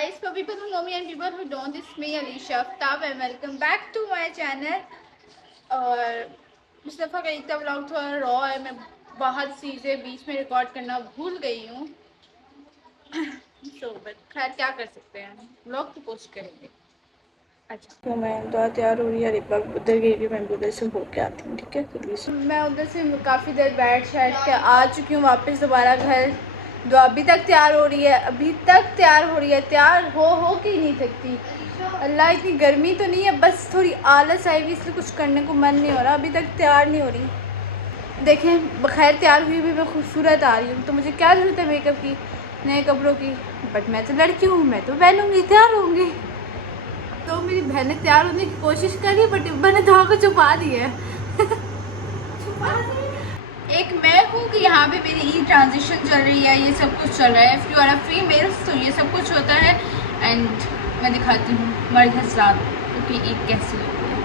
guys, for people who know me and people who don't, it's me Alisha Aftab and welcome back to my channel. और इस दफ़ा का एक vlog थोड़ा raw है, मैं बहुत चीज़ें बीच में रिकॉर्ड करना भूल गई हूँ। बट खैर क्या कर सकते हैं, व्लॉग तो पोस्ट करेंगे। अच्छा तो मैं तो तैयार हो रही है, रिपा उधर गई थी, मैं उधर से होके आती हूँ, ठीक है। जल्दी से मैं उधर से काफ़ी देर बैठ के आ चुकी हूँ वापस दोबारा घर। जो अभी तक तैयार हो रही है, अभी तक तैयार हो रही है, तैयार हो के ही नहीं सकती। अल्लाह इतनी गर्मी तो नहीं है, बस थोड़ी आलस आई हुई, इसलिए कुछ करने को मन नहीं हो रहा, अभी तक तैयार नहीं हो रही। देखें बखैर तैयार हुई भी मैं खूबसूरत आ रही हूँ, तो मुझे क्या ज़रूरत है मेकअप की, नए कपड़ों की। बट मैं तो लड़की हूँ, मैं तो पहनूँगी, तैयार होंगी। तो मेरी बहन ने तैयार होने की कोशिश करी बट मैंने तो को छुपा दी है। एक मैं हूँ कि यहाँ पे मेरी ई ट्रांजिशन चल रही है, ये सब कुछ चल रहा है। If you are a female तो ये सब कुछ होता है। एंड मैं दिखाती हूँ मर्द हज़रात क्योंकि ईद कैसी होती है।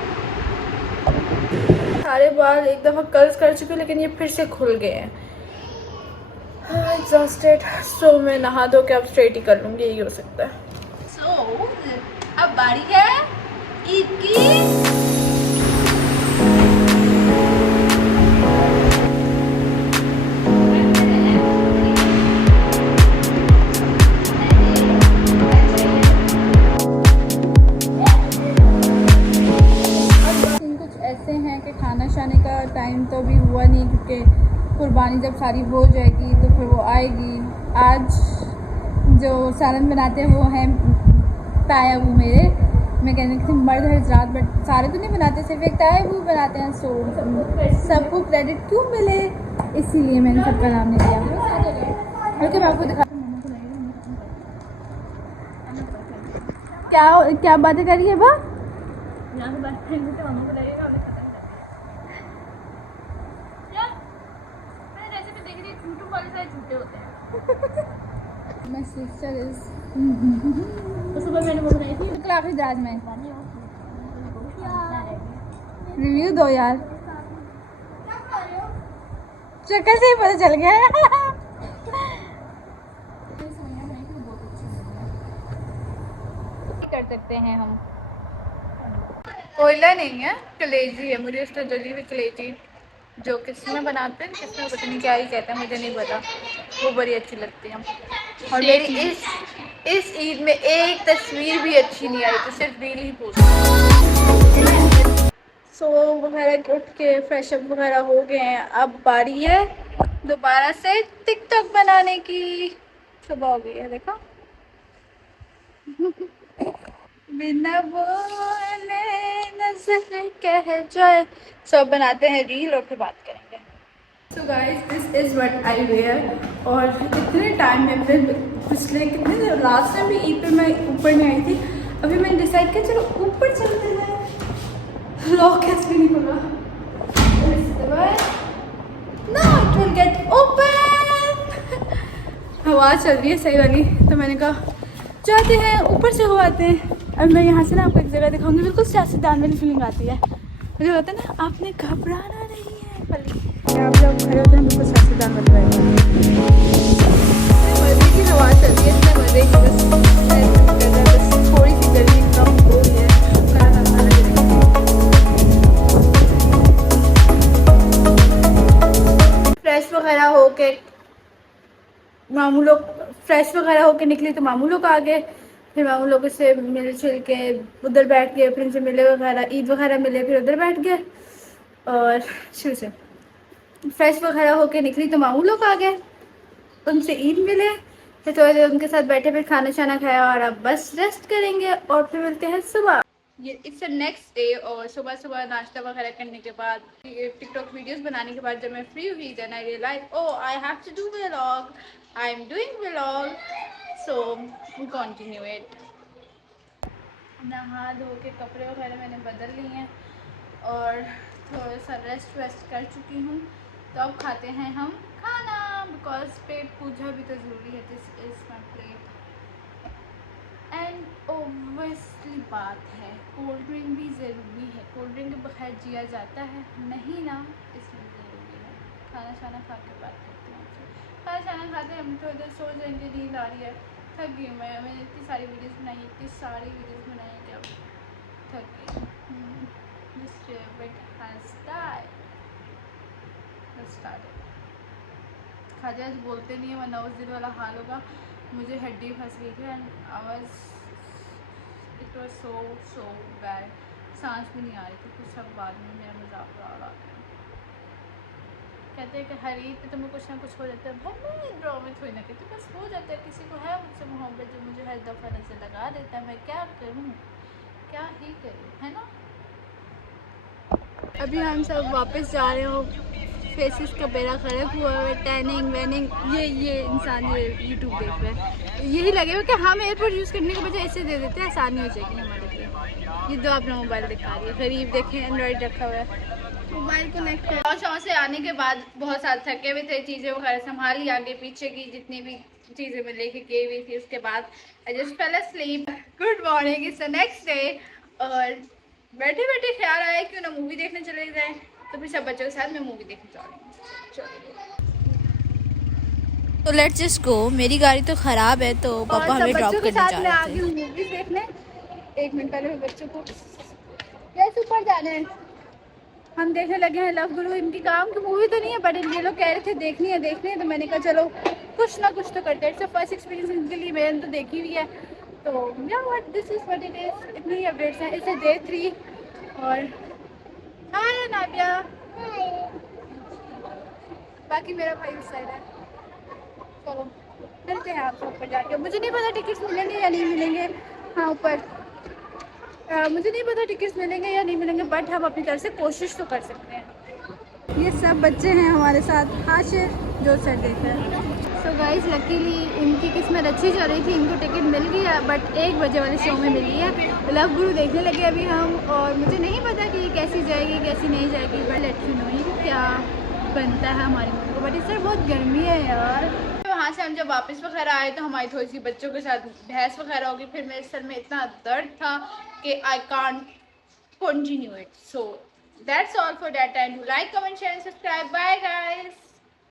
सारे बाल एक दफ़ा कर्ज कर चुके लेकिन ये फिर से खुल गए हैं। एग्जॉस्टेड। सो मैं नहा धो के अब स्ट्रेट ही कर लूँगी, यही हो सकता है। सो अब बारी है ईद की। खाना शाने का टाइम तो अभी हुआ नहीं क्योंकि कुर्बानी जब सारी हो जाएगी तो फिर वो आएगी। आज जो सालन बनाते हैं वो हैं ताया वो मेरे, मैं कहने की मर्द हज़रात, बट सारे तो नहीं बनाते, सिर्फ एक ताया वो बनाते हैं। सो सबको क्रेडिट क्यों मिले, इसीलिए मैंने सबका नाम नहीं लिया। ओके मैं आपको दिखाती हूँ क्या क्या बातें करी है बा। My sister is तो सुबह मैंने वो बनाई थी क्लास राज में। रिव्यू दो यार, शक्ल से ही पता चल गया कर सकते हैं हम। कोयला नहीं है, कलेजी है। मुझे उसका जली हुई कलेजी जो किसमें बनाते हैं, किसमें पता नहीं क्या ही कहते हैं, मुझे नहीं पता, वो बड़ी अच्छी लगती है। और मेरी इस ईद में एक तस्वीर भी अच्छी नहीं आई, तो सिर्फ रील ही पोस्ट। सो वगैरह उठ के फ्रेश अप वगैरह हो गए हैं, अब बारी है दोबारा से टिकटॉक बनाने की। सुबह हो गई है देखो। बिना बोले नज़र कह जाए। सब बनाते हैं रील और फिर बात करेंगे। So guys this is what I wear. और कितने टाइम में पिछले कितने लास्ट टाइम भी ईद पे मैं ऊपर नहीं आई थी, अभी मैंने डिसाइड किया चलो ऊपर चलते हैं। लॉक कैसे भी नहीं खुला, now it will get open. हवा चल रही है सही वाली, तो मैंने कहा जाते हैं ऊपर से हो आते हैं। और मैं यहाँ से ना आपको एक जगह दिखाऊंगी, बिल्कुल सियासतदान वाली फीलिंग आती है। मुझे होता है ना आपने घबराना नहीं है, बल्कि आप जब खड़े होते हैं बिल्कुल सियासतदान वाली वाइब मजे की हवा चल रही है, इतने मजे की बस थोड़ी सी गर्मी कम हो रही है। फ्रेश वगैरह होके मामू लोग फ्रेश वगैरह होके निकली तो मामू लोग आ गए, फिर मामू लोगों से मिल जुल के उधर बैठ गए, फिर उनसे मिले वगैरह ईद वगैरह मिले, फिर उधर बैठ गए। और शुरू से फ्रेश वगैरह होके निकली तो मामू लोग आ गए, उनसे ईद मिले, फिर थोड़ी देर उनके साथ बैठे, फिर खाना शाना खाया और अब बस रेस्ट करेंगे और फिर मिलते हैं सुबह। ये इट्स अ नेक्स्ट डे। और सुबह सुबह नाश्ता वगैरह करने के बाद टिकटॉक वीडियोस बनाने के बाद जब मैं फ्री हुई then I realize oh I have to do vlog, I am doing vlog, so we continue it. नहा धो के कपड़े वगैरह मैंने बदल लिए हैं और थोड़ा सा रेस्ट वेस्ट कर चुकी हूँ, तो अब खाते हैं हम खाना, बिकॉज पेट पूजा भी तो ज़रूरी है। This is my plate. And obviously बात है कोल्ड ड्रिंक भी ज़रूरी है, कोल्ड ड्रिंक के बगैर जिया जाता है नहीं ना, इसलिए ज़रूरी है। खाना शाना खा के बात करते हैं, खाना शाना खाते हम तो इधर सो जाएंगे, नींद आ रही है। थक गई हूँ मैंने इतनी सारी वीडियोस बनाई क्या थक गई। खाजा आज बोलते नहीं है वरना उस दिन वाला हाल होगा। मुझे हड्डी फंस गई थी एंड आवाज़ इट वॉज सो बैड। सांस भी नहीं आ रही थी। फिर सब बाद में मेरा मजाक उड़ा रहे हैं, कहते हैं कि हर ईद पे तुम्हें कुछ ना कुछ हो जाता है। भाई मैं ड्रामे थोड़ी ना कहती, बस हो जाता है। किसी को है मुझसे मोहब्बत जो मुझे हर दफ़ा नजर लगा देता है। मैं क्या करूँ, क्या ही करूँ, है ना। अभी हम सब वापस जा रहे हो। फेसेस का बेड़ा खराब हुआ है, टैनिंग वैनिंग। ये इंसान ये यूट्यूब देख रहा है, यही लगेगा कि हम एयरपोर्ट यूज़ करने के बजाय ऐसे दे देते हैं, आसानी हो जाएगी हमारे लिए। ये दो अपना मोबाइल दिखा रही है, गरीब देखें एंड्रॉइड रखा हुआ है। मोबाइल कनेक्ट कर। शौक से आने के बाद बहुत सारे थके हुए थे, चीज़ें वगैरह संभाली, आगे पीछे की जितनी भी चीज़ें मैं लेके गई हुई थी। उसके बाद I just fail asleep. Good morning, it's the next day. और बैठे बैठे ख्याल आया क्यों ना मूवी देखने चले जाए, तो फिर सब बच्चों के साथ मैं मूवी देखने जा रही हूँ। चलो तो लेट्स जस्ट गो। मेरी गाड़ी तो ख़राब है तो पापा हमें ड्रॉप करने जा मैं आ रहे गई थे। हूँ मूवीज देखने। 1 मिनट पहले मैं बच्चों को कैसे ऊपर जाने हैं, हम देखने लगे हैं लव गुरु। इनकी काम की मूवी तो नहीं है बट ये लोग कह रहे थे देखनी है, तो मैंने कहा चलो कुछ ना कुछ तो करते हैं। इट्स फर्स्ट एक्सपीरियंस इनके लिए, मैंने तो देखी हुई है। तो या what this is what it is. इतनी ही अपडेट्स हैं। इसे डे 3 और हाय नाबिया, बाकी मेरा भाई उस साइड है। चलो मिलते हैं आपको ऊपर जाके। मुझे नहीं पता टिकट्स मिलेंगे या नहीं मिलेंगे। हाँ ऊपर मुझे नहीं पता टिकट्स मिलेंगे या नहीं मिलेंगे, बट हम अपनी तरफ से कोशिश तो कर सकते हैं। ये सब बच्चे हैं हमारे साथ, हाशिर जो सर देख रहे हैं। सो गाइस लकीली इनकी किस्मत अच्छी चल रही थी, इनको टिकट मिल गई है, बट 1 बजे वाले शो में मिली है। लव गुरु देखने लगे अभी हम, और मुझे नहीं पता कि ये कैसी जाएगी कैसी नहीं जाएगी, बट लेट्स नो क्या बनता है हमारी मूवी को। बट इस तरह बहुत गर्मी है यार। वहाँ से हम जब वापस वगैरह आए तो हमारी थोड़ी सी बच्चों के साथ बहस वगैरह होगी। फिर मेरे सर में इतना दर्द था कि I can't continue it. So that's all for that time. Like, comment, share and subscribe. Bye guys.